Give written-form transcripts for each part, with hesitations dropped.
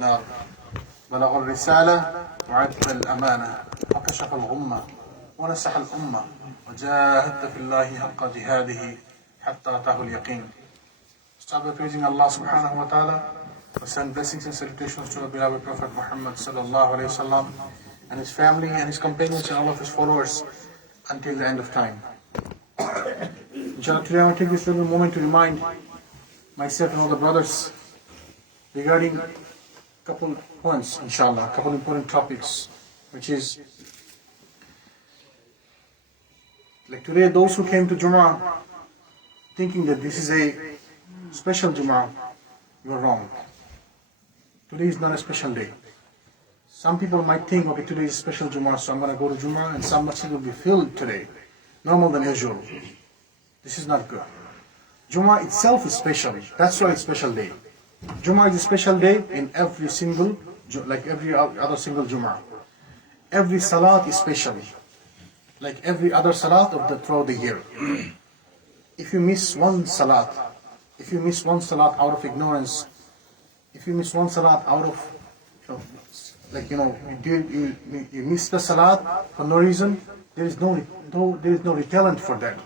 نعم بلغ الرسالة وعد الأمانة وكشف الغمة ونصح الأمة وجاهد في الله حق جهاده حتى أتاه اليقين. Start by praising Allah subhanahu wa ta'ala. We send blessings and salutations to the beloved Prophet Muhammad sallallahu alayhi wa sallam and his family and his companions and all of his followers until the end of time. Inshallah, today I want to take this little moment to remind myself and all the brothers regarding a couple points, inshallah, a couple important topics, which is like today those who came to Jumu'ah thinking that this is a special Jumu'ah, you are wrong. Today is not a special day. Some people might think, okay, today is a special Jumu'ah, so I'm going to go to Jumu'ah and some masjid will be filled today, normal than usual. This is not good. Jumu'ah itself is special. That's why it's a special day. Jumu'ah is a special day in every single, like every other single Jumu'ah. Every salat is special, like every other salat throughout the year. If you miss one salat, out of ignorance, if you miss one salat out of, you miss the salat for no reason, there is no repellent for that,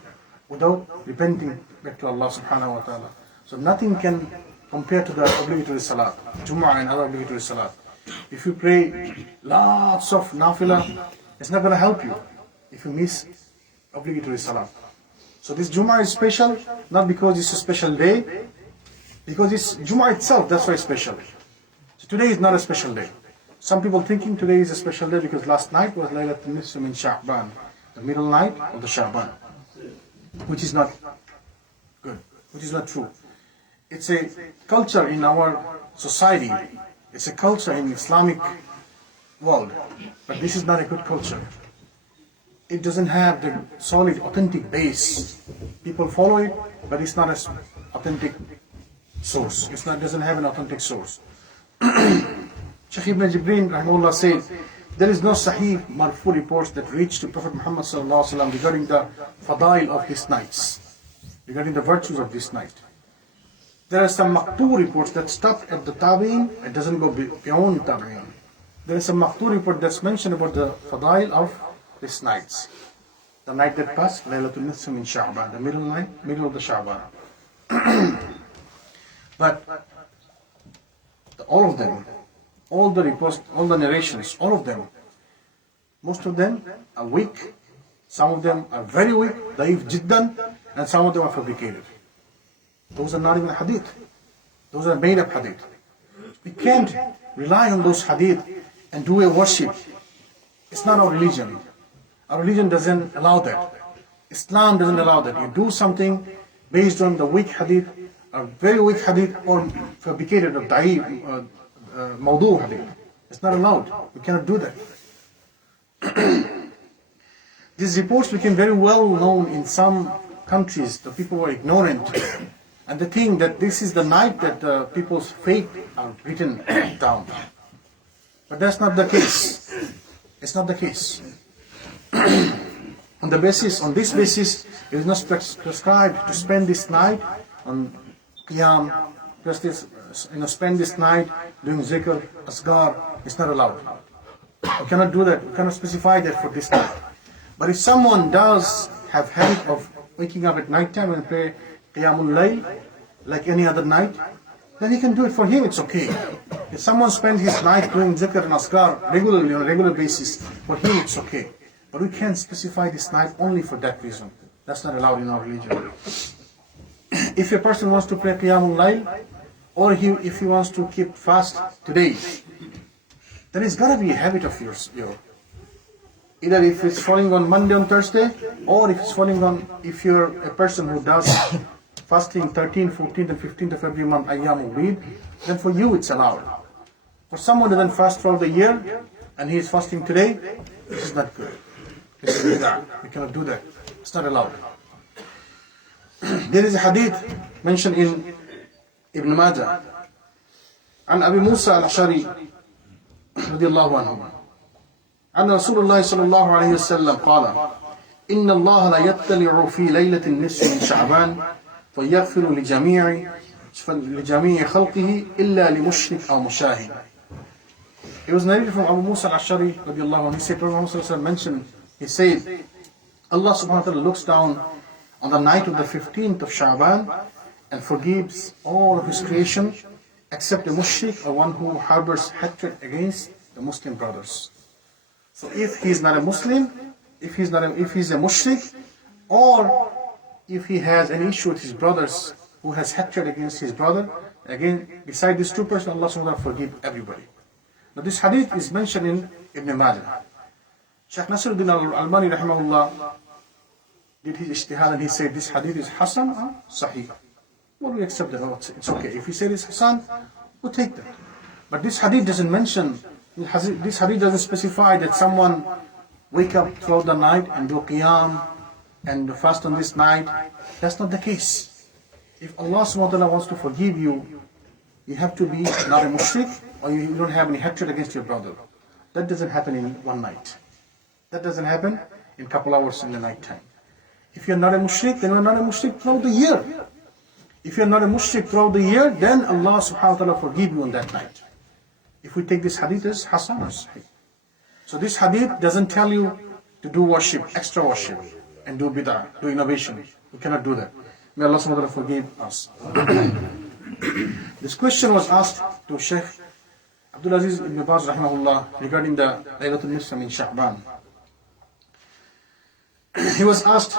without repenting back to Allah subhanahu wa ta'ala. So nothing can compare to the obligatory salat, Jumu'ah and other obligatory salat. If you pray lots of nafilah, it's not going to help you if you miss obligatory salat. So this Jumu'ah is special, not because it's a special day, because it's Jumu'ah itself, that's why it's special. So today is not a special day. Some people thinking today is a special day because last night was Laylatul nisf in Sha'ban, the middle night of the Sha'ban, which is not good, which is not true. It's a culture in our society, it's a culture in Islamic world, but this is not a good culture. It doesn't have the solid, authentic base. People follow it, but it's not an authentic source. Doesn't have an authentic source. Shaykh Ibn Jibreen rahimahullah said, there is no sahih marfu reports that reach to Prophet Muhammad sallallahu alaihi wasallam regarding the fadail of his nights, regarding the virtues of this night. There are some maqtu reports that stop at the tabi'in, it doesn't go beyond tabi'in. There is some maqtu report that's mentioned about the fadail of these nights. The night that passed, Laylatul nisf in Sha'ban, the middle of the Sha'ban. But all of them, all the reports, all the narrations, all of them, most of them are weak, some of them are very weak, daif jiddan, and some of them are fabricated. Those are not even hadith. Those are made up hadith. We can't rely on those hadith and do a worship. It's not our religion. Our religion doesn't allow that. Islam doesn't allow that. You do something based on the weak hadith, or very weak hadith, or fabricated or daif, mawdu hadith. It's not allowed. We cannot do that. These reports became very well known in some countries. The people were ignorant. And they think that this is the night that people's fate are written down. But that's not the case. It's not the case. On this basis, it is not prescribed to spend this night on qiyam, spend this night doing zikr, asgar. It's not allowed. We cannot do that. We cannot specify that for this night. But if someone does have habit of waking up at night time and pray qiyamul layl like any other night, then he can do it. For him, it's okay. If someone spends his night doing zikr and asgar regularly on a regular basis, for him it's okay. But we can't specify this night only for that reason. That's not allowed in our religion. If a person wants to pray qiyamul layl, or if he wants to keep fast today, then it's got to be a habit of yours. Either if it's falling on Monday and Thursday, or if you're a person who does fasting 13th, 14th and 15th of every month, ayyamul bid, then for you it's allowed. For someone who doesn't fast throughout the year, and he is fasting today, this is not good. This is bid'ah. We cannot do that. It's not allowed. There is a hadith mentioned in Ibn Majah, عن أبي موسى الأشعري رضي الله عنه أن رسول الله صلى الله عليه وسلم قال إن الله لا يطلع في ليلة النصف من شعبان فيغفر لجميع خلقه إلا لمشرك أو مشاهد It was narrated from Abu Musa al-Ash'ari radiallahu anhu. He said, Prophet Muhammad mentioned, he said, Allah subhanahu wa ta'ala looks down on the night of the 15th of Sha'ban and forgives all of his creation except a mushrik or one who harbors hatred against the Muslim brothers. So if he is not a Muslim, if he's a mushrik, or if he has an issue with his brothers, who has hatred against his brother, again, beside these two persons, Allah subhanahu wa ta'ala forgive everybody. Now this hadith is mentioned in Ibn Majah. Shaykh Nasruddin al-Albani rahimahullah did his ijtihad and he said this hadith is Hasan or Sahih. Well, we accept that. Oh, it's okay. If he said it's Hasan, we'll take that. But this hadith doesn't mention, this hadith doesn't specify that someone wake up throughout the night and do qiyam and fast on this night. That's not the case. If Allah subhanahu wa ta'ala wants to forgive you, you have to be not a mushrik or you don't have any hatred against your brother. That doesn't happen in one night. That doesn't happen in a couple hours in the night time. If you're not a mushrik, then you're not a mushrik throughout the year. If you're not a mushrik throughout the year, then Allah subhanahu wa ta'ala forgive you on that night. If we take this hadith as Hasan or Sahih. So this hadith doesn't tell you to do worship, extra worship, and do bid'ah, do innovation. We cannot do that. May Allah subhanahu wa ta'ala forgive us. This question was asked to Sheikh Abdul Aziz ibn Baz rahimahullah regarding the Laylatul nisf in Sha'ban. He was asked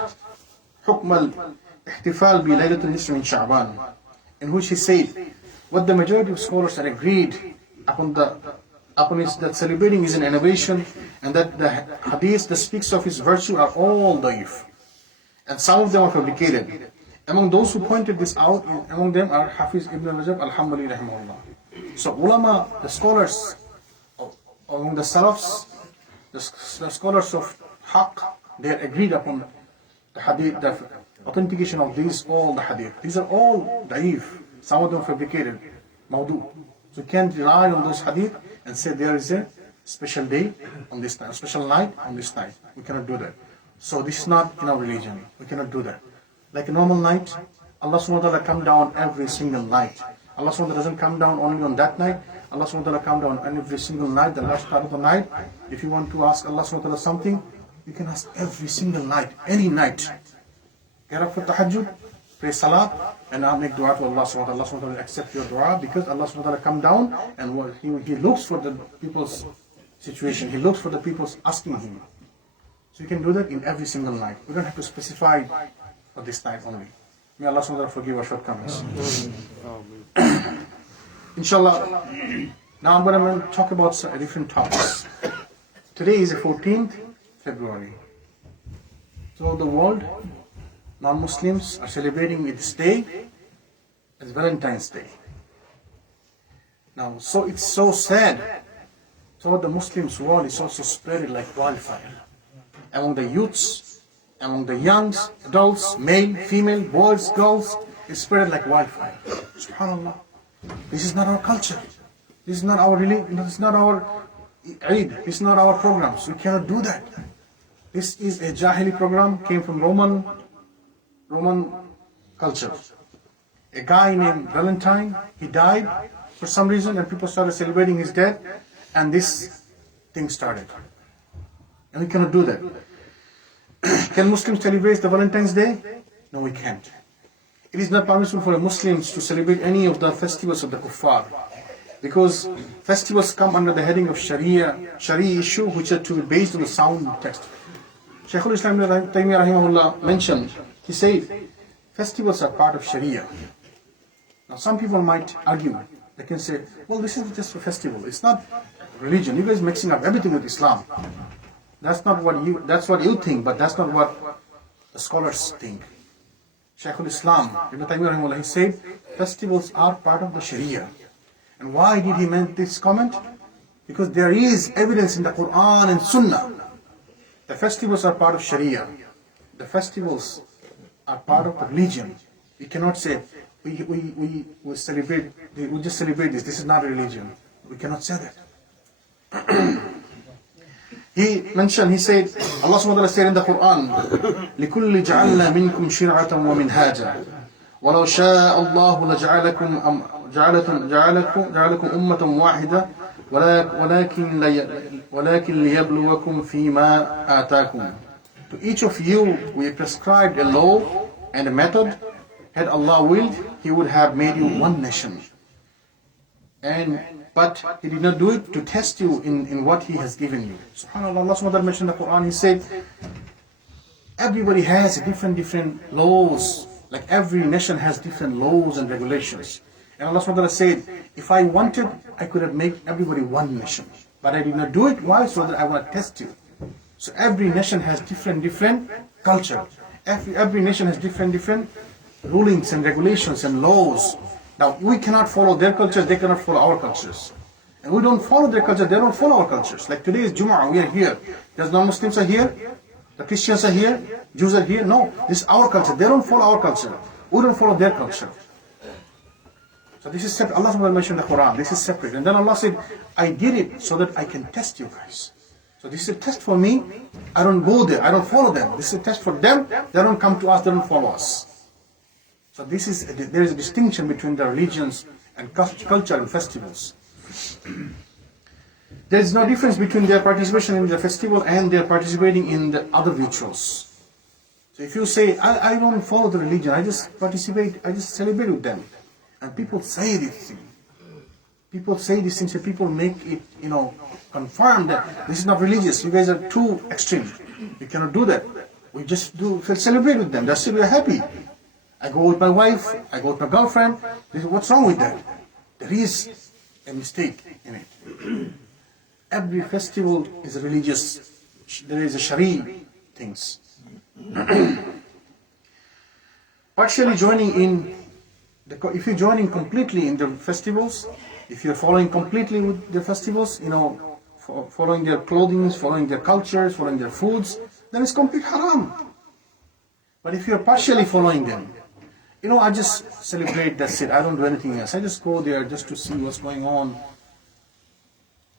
حكم الاحتفال بليلة النصف من شعبان, in which he said what the majority of scholars are agreed upon is that celebrating is an innovation and that the hadith that speaks of his virtue are all da'if and some of them are fabricated. Among those who pointed this out, among them are Hafiz ibn Rajab al-Hanbali rahimahullah. So ulama, the scholars among the Salafs, the scholars of Haqq, they are agreed upon the hadith, the authentication of all the hadith. These are all da'if, some of them fabricated, mawdu. So you can't rely on those hadith and say there is a special day on this night, a special night on this night. We cannot do that. So this is not in our religion. We cannot do that. Like a normal night, Allah subhanahu wa ta'ala come down every single night. Allah subhanahu wa ta'ala doesn't come down only on that night. Allah subhanahu wa ta'ala come down on every single night, the last part of the night. If you want to ask Allah subhanahu wa ta'ala something, you can ask every single night, any night. Get up for tahajjud, pray salat, and now make dua to Allah subhanahu wa ta'ala. Allah subhanahu wa ta'ala will accept your dua because Allah subhanahu wa ta'ala come down and He looks for the people's situation. He looks for the people's asking Him. So you can do that in every single night. We don't have to specify for this night only. May Allah subhanahu wa ta'ala forgive our shortcomings. Inshallah, now I'm going to talk about some different topics. Today is the 14th February. So the world, non-Muslims are celebrating this day as Valentine's Day. Now, so it's so sad. So the Muslims world is also spread like wildfire. Among the youths, among the youngs, adults, male, female, boys, girls, it's spread like wildfire. SubhanAllah. This is not our culture. This is not our religion. This is not our Eid. This is not our programs. We cannot do that. This is a Jahili program, came from Roman culture. A guy named Valentine, he died for some reason and people started celebrating his death and this thing started. And we cannot do that. Can Muslims celebrate the Valentine's Day? No, we can't. It is not permissible for Muslims to celebrate any of the festivals of the kuffar. Because festivals come under the heading of Sharia issue which are to be based on the sound text. Shaykhul Islam Ibn Taymiyyah rahimahullah mentioned, he said, festivals are part of Sharia. Now some people might argue, they can say, well, this is just a festival, it's not religion. You guys mixing up everything with Islam. That's what you think, but that's not what the scholars think. Shaykhul Islam Ibn Taymiyyah rahimahullah, he said, festivals are part of the Sharia. And why did he make this comment? Because there is evidence in the Quran and Sunnah. The festivals are part of Sharia. The festivals are part of the religion. We cannot say, we celebrate, we just celebrate this. This is not a religion. We cannot say that. He mentioned, he said, Allah subhanahu wa ta'ala said in the Quran, لِكُلِّ جَعَلْنَا مِنْكُمْ شِرْعَةً وَمِنْهَاجًا وَلَوْ شَاءَ اللَّهُ لَجَعَلَكُمْ أُمَّةً وَاحِدَةً وَلَكِنْ لِيَبْلُوَكُمْ فِي مَا آتَاكُمْ. To each of you we prescribed a law and a method. Had Allah willed, He would have made you one nation. But He did not do it to test you in what He has given you. SubhanAllah, Allah subhanahu wa ta'ala mentioned in the Quran, He said, everybody has different laws. Like every nation has different laws and regulations. And Allah subhanahu wa ta'ala said, if I wanted, I could have made everybody one nation. But I did not do it. Why? So that I want to test you. So every nation has different culture. Every nation has different rulings and regulations and laws. Now, we cannot follow their cultures, they cannot follow our cultures. And we don't follow their culture, they don't follow our cultures. Like today is Jumu'ah, we are here. There's non-Muslims are here, the Christians are here, Jews are here. No, this is our culture. They don't follow our culture. We don't follow their culture. So this is separate. Allah mentioned in the Quran, this is separate. And then Allah said, I did it so that I can test you guys. So this is a test for me. I don't go there, I don't follow them. This is a test for them. They don't come to us, they don't follow us. So there is a distinction between the religions and culture and festivals. There is no difference between their participation in the festival and their participating in the other rituals. So if you say, I don't follow the religion, I just participate, I just celebrate with them. And people say this thing. People say these things and people make it, confirm that this is not religious. You guys are too extreme. You cannot do that. We just celebrate with them. That's it, we are happy. I go with my wife, I go with my girlfriend. What's wrong with that? There is a mistake in it. Every festival is religious. There is a Shari things. Partially joining in, if you're joining completely in the festivals, if you're following completely with the festivals, following their clothing, following their cultures, following their foods, then it's complete haram. But if you're partially following them, I just celebrate, that's it. I don't do anything else. I just go there just to see what's going on.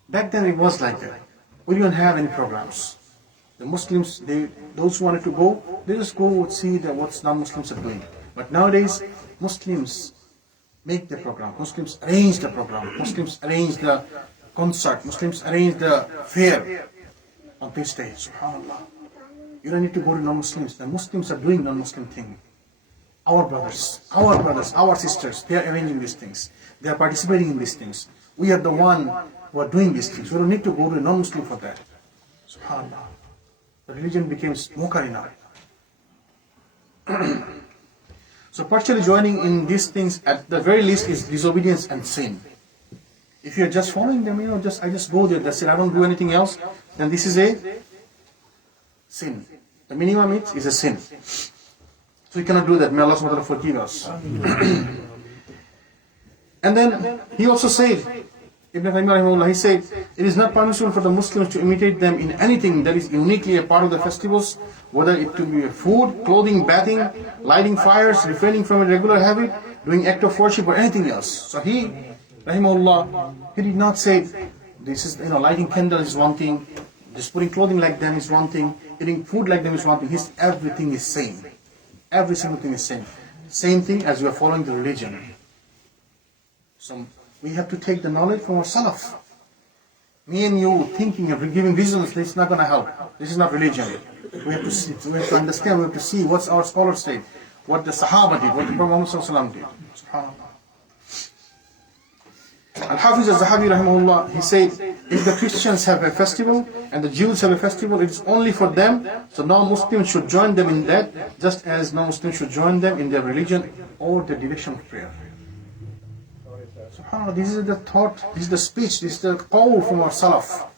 Back then it was like that. We didn't have any programs. The Muslims, those who wanted to go, they just go see what non-Muslims are doing. But nowadays, Muslims make the program. Muslims arrange the program. Muslims arrange the concert. Muslims arrange the fair on this day. SubhanAllah. You don't need to go to non-Muslims. The Muslims are doing non-Muslim thing. Our brothers, our sisters, they are arranging these things. They are participating in these things. We are the one who are doing these things. We don't need to go to a non-Muslim for that. SubhanAllah. The religion became mockery now. So partially joining in these things, at the very least, is disobedience and sin. If you're just following them, I just go there, that's it, I don't do anything else, then this is a sin. The minimum is a sin. So you cannot do that. May Allah subhanahu wa ta'ala forgive us. And then he also said, Ibn Taymiyyah, he said, it is not permissible for the Muslims to imitate them in anything that is uniquely a part of the festivals, whether it to be food, clothing, bathing, lighting fires, refraining from a regular habit, doing act of worship, or anything else. So he, rahimahullah, he did not say, this is, lighting candles is one thing, just putting clothing like them is one thing, eating food like them is one thing. Everything is same. Every single thing is same. Same thing as we are following the religion. So we have to take the knowledge from our Salaf. Me and you thinking of giving reasons, this is not going to help. This is not religion. We have to see, we have to understand, we have to see what our scholars say, what the Sahaba did, what the Prophet Muhammad did. SubhanAllah. Al-Hafiz al-Zahabi rahimahullah, he said, if the Christians have a festival and the Jews have a festival, it is only for them, so non-Muslims should join them in that, just as non-Muslims should join them in their religion or the direction of prayer. SubhanAllah, this is the thought, this is the speech, this is the call from our Salaf.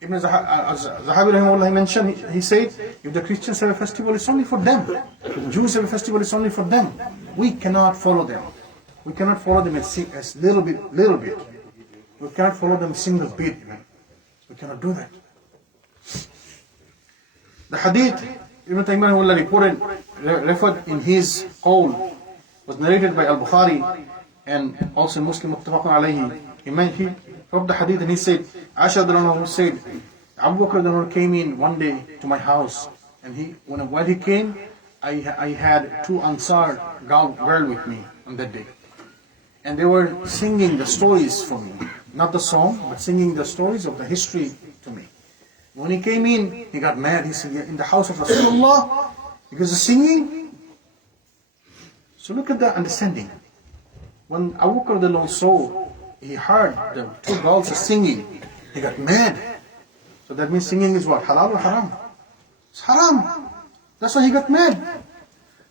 Ibn Zahabi rahimahullah mentioned, he said, if the Christians have a festival, it's only for them. If the Jews have a festival, it's only for them. We cannot follow them. We cannot follow them as little bit. We cannot follow them a single bit. We cannot do that. The hadith Ibn Taymiyyah referred in his qawl was narrated by Al-Bukhari and also Muslim muttafaqun alayhi. He wrote the hadith and he said, Aisha radhiyallahu anha said, Abu Bakr radhiyallahu anhu came in one day to my house, and while he came, I had two Ansar girl with me on that day. And they were singing the stories for me. Not the song, but singing the stories of the history to me. When he came in, he got mad. He said, in the house of Rasulullah, because of singing. So look at the understanding. When Abu Bakr saw, he heard the two girls singing, he got mad. So that means singing is what? Halal or haram? It's haram. That's why he got mad.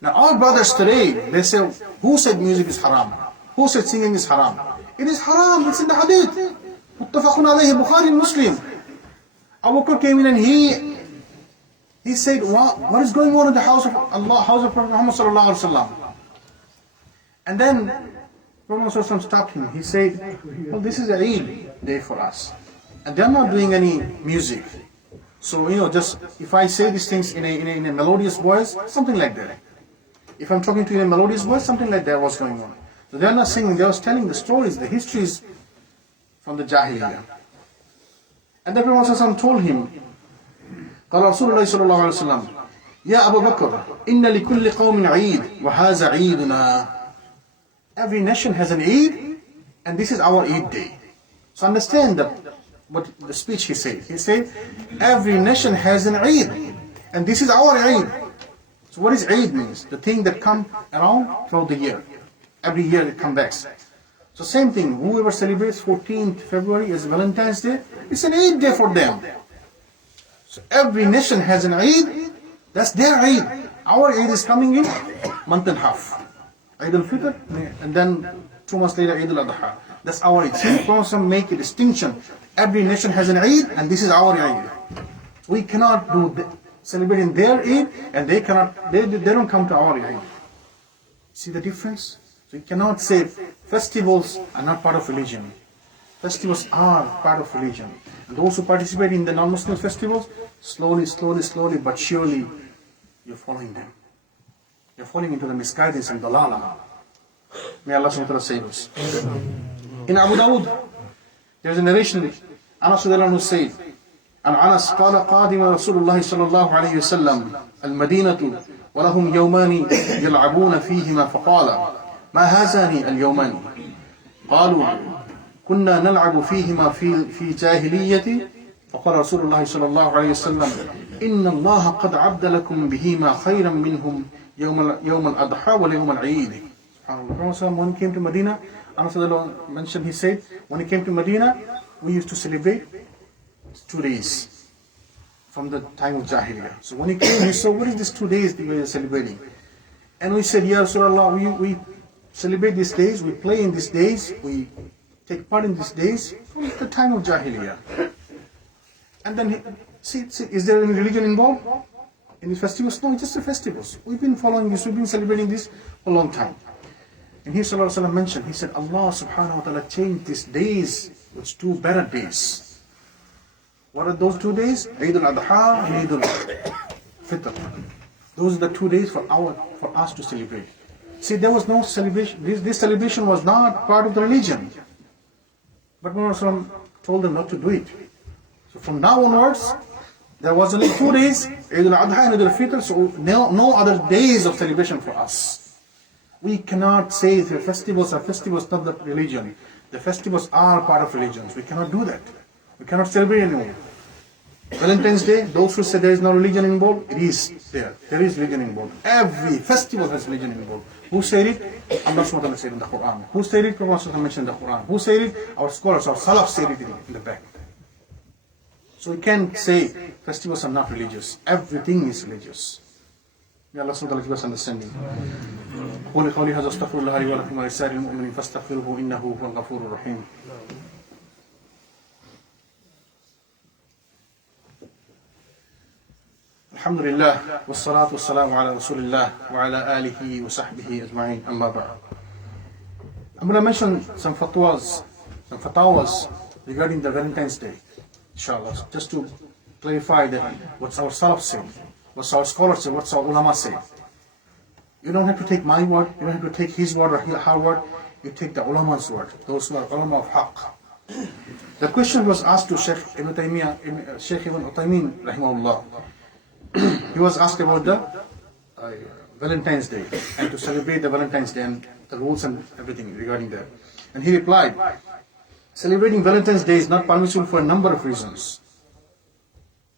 Now our brothers today, they say, who said music is haram? Who said singing is haram? It is haram, it's in the hadith. Muttafaqun alayhi, Bukhari and Muslim. Abu Bakr came in and he said, what is going on in the house of Allah, house of Prophet Muhammad sallallahu alaihi wasallam? And then Prophet Muhammad stopped him. He said, well, this is a Eid day for us. And they're not doing any music. So, just if I say these things in a melodious voice, something like that. If I'm talking to you in a melodious voice, something like that was going on. So they're not singing, they're telling the stories, the histories from the Jahiliyyah. And then Prophet told him, قال رسول الله صلى الله عليه وسلم يا أبا بكر إن لكل قوم عيد وهذا عيدنا. Every nation has an Eid, and this is our Eid day. So understand that what the speech he said. He said, every nation has an Eid, and this is our Eid. So what is Eid means? The thing that comes around throughout the year. Every year it comes back. So same thing, whoever celebrates 14th February as Valentine's Day, it's an Eid day for them. So every nation has an Eid, that's their Eid. Our Eid is coming in month and a half. Eid al-Fitr, and then 2 months later Eid al-Adha. That's our Eid. See, Prophet make a distinction. Every nation has an Eid, and this is our Eid. We cannot celebrating their Eid, and they don't come to our Eid. See the difference? So you cannot say festivals are not part of religion. Festivals are part of religion. And those who participate in the non-Muslim festivals, slowly, but surely, you're following them. You're falling into the misguidance and dalala. May Allah subhanahu wa ta'ala save us. In Abu Dawud, there's a narration, Anas who said, عن أنس قال قادم رسول الله صلى الله عليه وسلم المدينة ولهم يومان يلعبون فيهما فقال ما هذان اليومان قالوا كنا نلعب فيهما في جاهلية فقال رسول الله صلى الله عليه وسلم إن الله قد عبد لكم بهما خيرا منهم يوم الأضحى واليوم العيد. When he came to Medina, Anas mentioned, he said, when he came to Medina, we used to celebrate 2 days from the time of Jahiliyyah. So when he came, he saw, what is this 2 days that we are celebrating? And we said, Ya Rasulullah, we celebrate these days, we play in these days, we take part in these days from the time of Jahiliyyah. And then, see, is there any religion involved in these festivals? No, it's just the festivals. We've been following this, we've been celebrating this for a long time. And he Sallallahu Alaihi Wasallam mentioned, he said, Allah subhanahu wa ta'ala changed these days with 2 better days. What are those 2 days? Eid al-Adha and Eid al-Fitr. Those are the 2 days for us to celebrate. See, there was no celebration. This celebration was not part of the religion. But Prophet told them not to do it. So from now onwards, there was only 2 days, Eid al-Adha and Eid al-Fitr, so no other days of celebration for us. We cannot say the festivals are festivals, not the religion. The festivals are part of religions. We cannot do that. We cannot celebrate anymore. Valentine's Day, those who say there is no religion involved, it is there. There is religion involved. Every festival has religion involved. Who said it? Allah subhanahu wa ta'ala said in the Quran. Who said it? Prophet mentioned in the Quran. Who said it? Our scholars, our Salaf said it in the back. So we can't say festivals are not religious. Everything is religious. May Allah subhanahu wa ta'ala give us understanding. قولي قولي هذا استغفر الله لي ولكم ولسائر المؤمنين فاستغفروه إنه هو الغفور الرحيم. الحمد لله والصلاة والسلام على رسول الله وعلى آله وصحبه أجمعين أما بعد. I'm going to mention some fatwas regarding the Valentine's Day, inshallah, just to clarify that what's our Salaf say, what's our scholars say, what's our ulama say. You don't have to take my word, you don't have to take his word or her word, you take the ulama's word, those who are ulama of haqq. The question was asked to Sheikh Ibn Uthaymeen rahimahullah. He was asked about the Valentine's Day and to celebrate the Valentine's Day and the rules and everything regarding that. And he replied, Celebrating Valentine's Day is not permissible for a number of reasons.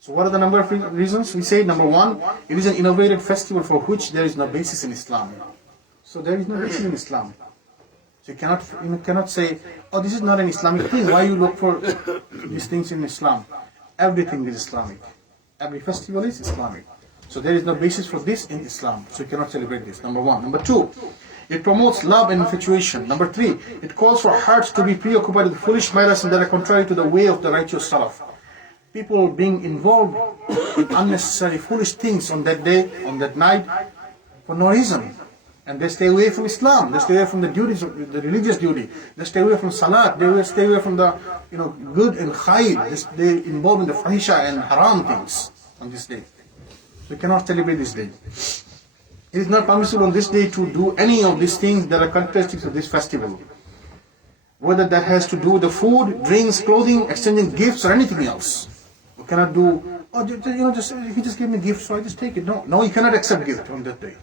So what are the number of reasons? We say number one, it is an innovative festival for which there is no basis in Islam. So there is no basis in Islam. So you cannot say, oh, this is not an Islamic thing. Why you look for these things in Islam? Everything is Islamic. Every festival is Islamic. So there is no basis for this in Islam. So you cannot celebrate this. Number one. Number two, it promotes love and infatuation. Number three, it calls for hearts to be preoccupied with foolish matters that are contrary to the way of the righteous Salaf. People being involved in unnecessary foolish things on that day, on that night, for no reason. And they stay away from Islam. They stay away from the duties of the religious duty. They stay away from Salat. They stay away from the good and khayr. They involved in the fahisha and haram things on this day. We cannot celebrate this day. It is not permissible on this day to do any of these things that are characteristics of this festival. Whether that has to do with the food, drinks, clothing, exchanging gifts, or anything else. We cannot do, if you just give me gifts, so I just take it. No, you cannot accept gift on that day.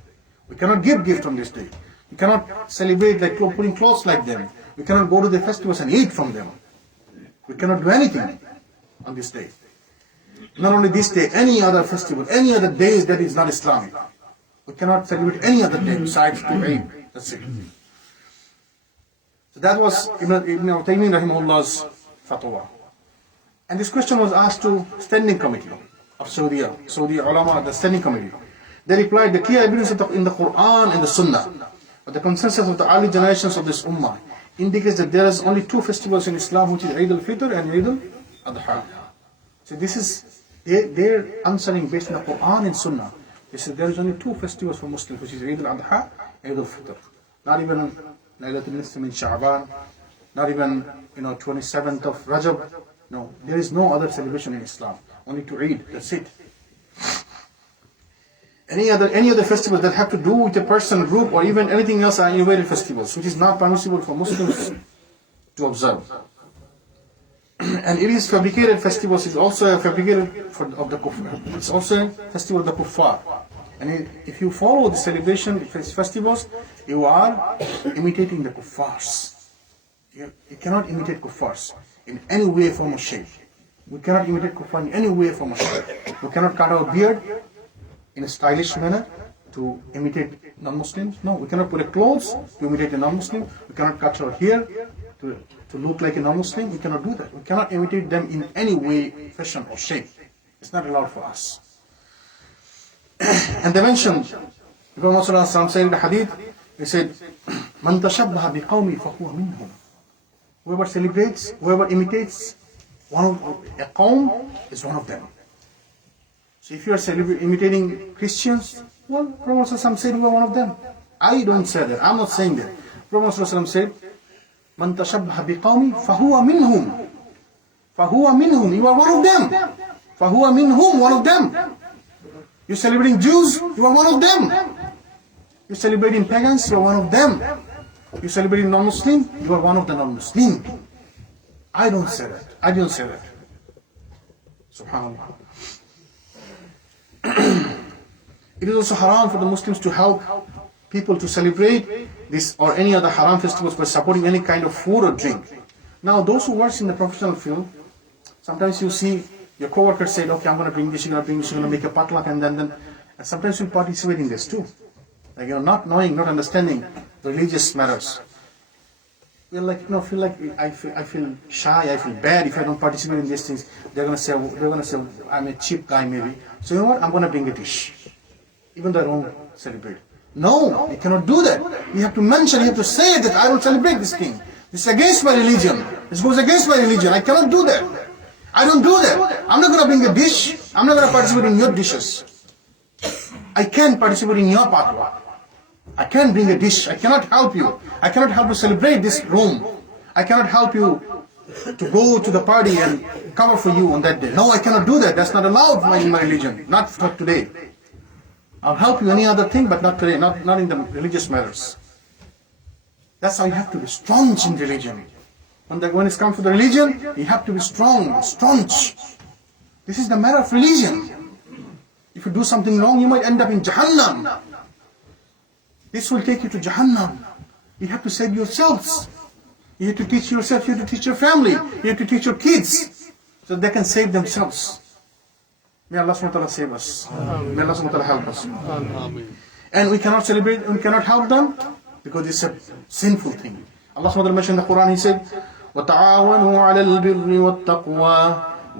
We cannot give gift on this day. We cannot celebrate like putting clothes like them. We cannot go to the festivals and eat from them. We cannot do anything on this day. Not only this day, any other festival, any other days that is not Islamic. We cannot celebrate any other day besides to Eid. That's it. So that was Ibn Taymiyyah Rahimahullah's fatwa. And this question was asked to Standing Committee of Saudi Ulama, the Standing Committee. They replied, the clear evidence in the Quran and the Sunnah, but the consensus of the early generations of this Ummah, indicates that there is only two festivals in Islam, which is Eid al-Fitr and Eid al-Adha. So this is, they're answering based on the Quran and Sunnah. They said there is only two festivals for Muslims, which is Eid al-Adha and Eid al-Fitr. Not even Laylatul nisf in Sha'ban, not even 27th of Rajab. No, there is no other celebration in Islam. Only to Eid, that's it. Any other festivals that have to do with a person, group, or even anything else are innovative festivals, which is not permissible for Muslims to observe. And it is fabricated festivals. It's also a fabricated of the kuffar. It's also a festival of the kuffar. And if you follow the celebration festivals, you are imitating the kuffars. You cannot imitate kuffars in any way, form, or shape. We cannot imitate kuffar in any way, form, or shape. We cannot cut our beard in a stylish manner to imitate non-Muslims. No, we cannot put a clothes to imitate a non-Muslim. We cannot cut our hair to look like a non-Muslim. We cannot do that. We cannot imitate them in any way, fashion, or shape. It's not allowed for us. And they mentioned, Prophet ﷺ said in the hadith, he said, "Man tashabbaha biqawmi fahuwa minhum." Whoever celebrates, whoever imitates a qawm is one of them. So if you are imitating Christians, well, Prophet ﷺ said you are one of them. I don't say that. I'm not saying that. Prophet ﷺ said, "Man tashabbaha biqawmi fahuwa minhum." Fahuwa minhum. You are one of them. Fahuwa minhum, one of them. You're celebrating Jews, you are one of them. You're celebrating pagans, you are one of them. You're celebrating non-Muslim, you are one of the non-Muslim. I don't say that. I don't say that. SubhanAllah. It is also haram for the Muslims to help people to celebrate this or any other haram festivals by supporting any kind of food or drink. Now, those who work in the professional field, sometimes you see your co-worker said, okay, I'm going to bring this, you're going to bring this, you're going to make a potluck, and then and sometimes you participate in this too. Like, not knowing, not understanding the religious matters. We're like, feel like I feel shy, I feel bad if I don't participate in these things. They're going to say, I'm a cheap guy maybe. So you know what? I'm going to bring a dish, even though I don't celebrate. No, you cannot do that. You have to mention, you have to say that I don't celebrate this thing. This is against my religion. This goes against my religion. I cannot do that. I don't do that. I'm not going to bring a dish. I'm not going to participate in your dishes. I can't participate in your patwa. I can't bring a dish. I cannot help you. I cannot help you celebrate this room. I cannot help you to go to the party and cover for you on that day. No, I cannot do that. That's not allowed in my religion. Not for today. I'll help you any other thing, but not today. Not in the religious matters. That's how you have to be staunch in religion. When it comes to the religion, you have to be strong, staunch. This is the matter of religion. If you do something wrong, you might end up in Jahannam. This will take you to Jahannam. You have to save yourselves. You have to teach yourself, you have to teach your family, you have to teach your kids, so they can save themselves. May Allah subhanahu wa ta'ala save us. May Allah subhanahu wa ta'ala help us. And we cannot celebrate, we cannot help them, because it's a sinful thing. Allah subhanahu wa ta'ala mentioned in the Quran, He said, وَتَعَاوَنُوا عَلَى الْبِرِّ وَالتَّقْوَى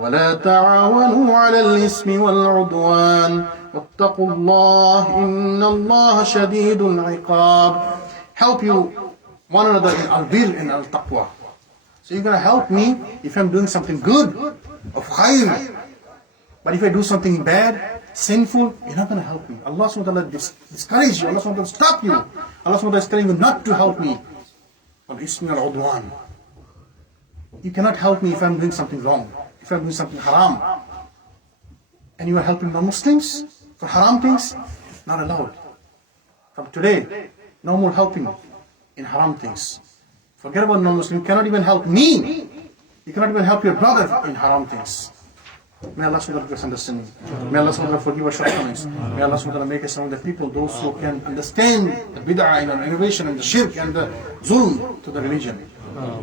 وَلَا تَعَاوَنُوا عَلَى الْإِثْمِ وَالْعُدْوَانِ وَاتَّقُوا اللَّهَ إِنَّ اللَّهَ شَدِيدُ الْعِقَابِ. Help you one another in al-bir and al-taqwa. So you're going to help me if I'm doing something good, of khair. But if I do something bad, sinful, you're not going to help me. Allah subhanahu wa ta'ala discourage you. Allah subhanahu wa ta'ala stop you. Allah subhanahu wa ta'ala is telling you not to help me. Al-ismi al-udwan. You cannot help me if I'm doing something wrong, if I'm doing something haram. And you are helping non-Muslims for haram things? Not allowed. From today, no more helping in haram things. Forget about non-Muslim. You cannot even help me. You cannot even help your brother in haram things. May Allah subhanahu wa ta'ala give us understanding. May Allah subhanahu wa ta'ala forgive our shortcomings. May Allah subhanahu wa ta'ala make us among the people, those who can understand the bid'ah and the innovation and the shirk and the zulm to the religion.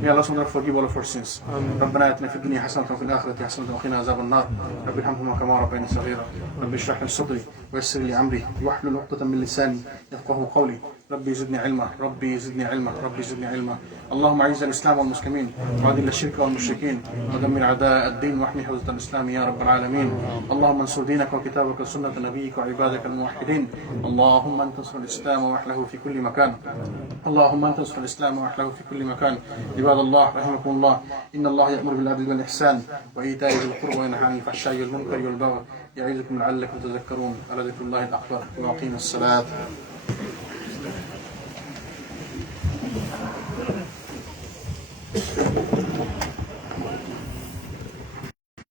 May Allah subhanahu wa ta'ala forgive all of our sins. ربنا آتنا في الدنيا حسنة وفي الآخرة حسنة وقنا عذاب النار. رب ارحمهما كما ربياني صغيرا. رب اشرح لي صدري ويسر لي أمري واحلل عقدة من لساني يفقهوا قولي. ربي زدني علما ربي زدني علما ربي زدني علما. اللهم اعز الاسلام والمسلمين واذل الشرك والمشركين ودمر اعداء الدين واحمي حوزة الاسلام يا رب العالمين. اللهم انصر دينك وكتابك وسنة نبيك وعبادك الموحدين. اللهم انت انصر الاسلام واحله في كل مكان. اللهم انت انصر الاسلام واحله في كل مكان. عباد الله رحمكم الله، ان الله يأمر بالعدل والاحسان وايتاء ذي القربى وينهى عن الفحشاء والمنكر والبغي يعظكم لعلكم تذكرون. ولذكر الله الاكبر واقيموا الصلاة.